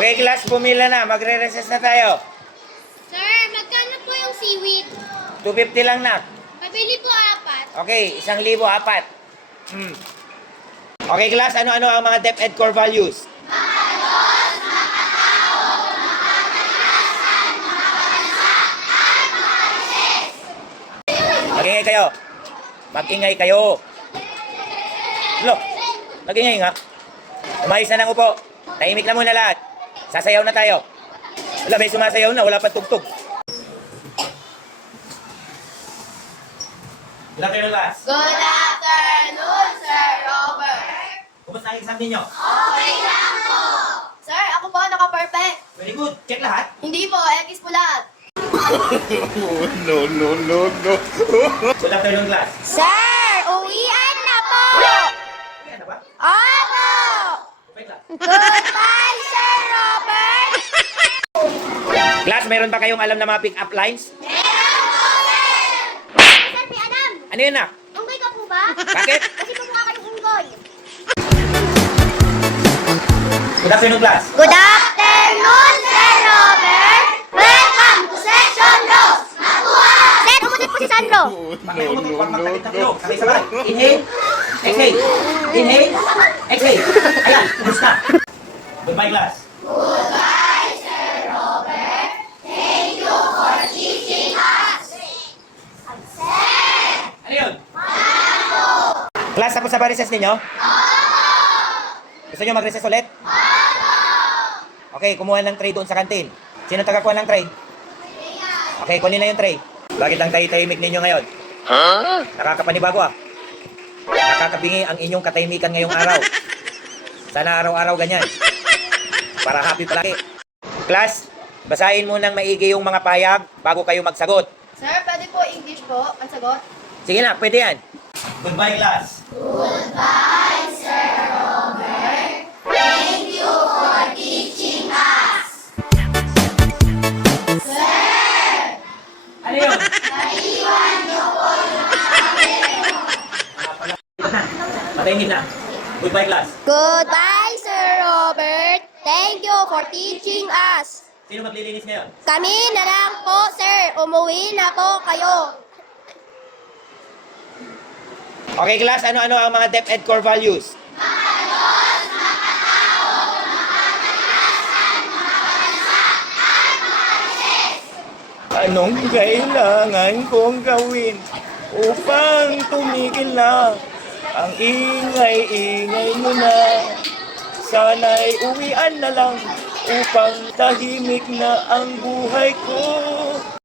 Okay, class, pumila na. Magre-recess na tayo. Sir, magkano po yung seaweed? 250 lang na. Pabili po 4. Okay, 1,000, 4. Okay, class, ano-ano ang mga DepEd core values? Mag-ingay kayo. Mag-ingay kayo. Lo, mag-ingay nga. Umayos na ng upo. Tahimik na muna lahat. Sasayaw na tayo. Wala, may sumasayaw na. Wala pa tugtog. Good afternoon, class. Good afternoon, Sir Robert. Kumusta ang exam ninyo? Okay lang po. Sir, ako po naka-perfect. Very good. Check lahat. Hindi po, X po lahat. No. Good afternoon, class. Sir, uwian na po. Ayan na ba? Opo. Okay, class. Goodbye, Sir Robert. Class, meron ba kayong alam na mga pick-up lines? Meron po, Sir. Sir, may alam. Ano yun na? Unggoy ka po ba? Bakit? Kasi pumukha kayong unggoy. Good afternoon, class. Good afternoon, Sir Robert. Welcome to Section Rose. Sir, umutot po si Sandro. Pakiumutot, huwag magtakit na tulog. Sabay-sabay. Inhale. Exhale. Inhale. Exhale. Ayan, ubus na. Goodbye, class. Ano yun? Class, tapos na ba recess ninyo? Gusto nyo mag-recess ulit? Okay, kumuha ng tray doon sa kantin. Sino tagakuha ng tray? Okay, kunin na yung tray. Bakit ang tahimik ninyo ngayon? Nakakapanibago ah. Nakakabingi ang inyong katahimikan ngayong araw. Sana araw-araw ganyan. Para happy palagi. Class, basahin mo ng maigi yung mga payag bago kayo magsagot. Sir, pwede po English po ang sagot? Sige na, pwede yan. Goodbye, class. Ano yun? Naiwan niyo po yung Matahimik na. Goodbye, class. Goodbye, Sir Robert. Thank you for teaching us. Sino maglilinis ngayon? Kami na lang po, sir. Umuwi na po kayo. Okay, class, ano-ano ang mga DepEd core values? Anong kailangan kong gawin upang tumigil na ang ingay-ingay mo na? Sana'y uwian na lang upang tahimik na ang buhay ko.